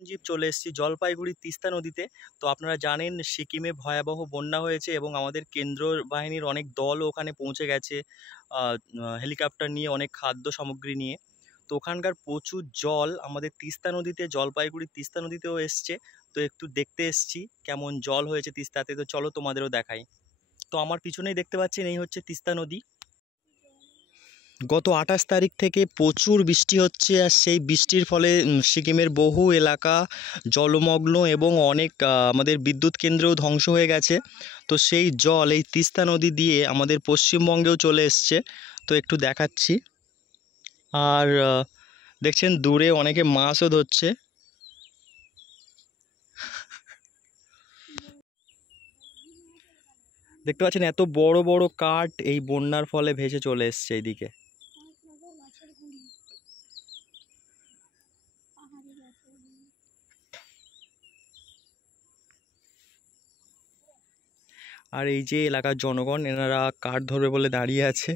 জীব চলে এসেছি জলপাইগুড়ির তিস্তা নদীতে। তো আপনারা জানেন সিকিমে ভয়াবহ বন্যা হয়েছে এবং আমাদের কেন্দ্র বাহিনীর অনেক দলও ওখানে পৌঁছে গেছে হেলিকপ্টার নিয়ে, অনেক খাদ্য সামগ্রী নিয়ে। তো ওখানকার প্রচুর জল আমাদের তিস্তা নদীতে, জলপাইগুড়ির তিস্তা নদীতেও এসছে। তো একটু দেখতে এসছি কেমন জল হয়েছে তিস্তাতে। তো চলো তোমাদেরও দেখাই। তো আমার পিছনেই দেখতে পাচ্ছেন, এই হচ্ছে তিস্তা নদী। গত 28 তারিখ থেকে প্রচুর বৃষ্টি হচ্ছে, আর সেই বৃষ্টির ফলে সিকিমের বহু এলাকা জলমগ্ন এবং অনেক আমাদের বিদ্যুৎ কেন্দ্রও ধ্বংস হয়ে গেছে। তো সেই জল এই তিস্তা নদী দিয়ে আমাদের পশ্চিমবঙ্গেও চলে এসছে। তো একটু দেখাচ্ছি। আর দেখছেন দূরে অনেকে মাছও ধরছে। দেখতে পাচ্ছেন এত বড় বড় কাঠ এই বন্যার ফলে ভেসে চলে এসছে এইদিকে। আর এই যে এলাকার জনগণ, এনারা কাঠ ধরবে বলে দাঁড়িয়ে আছে।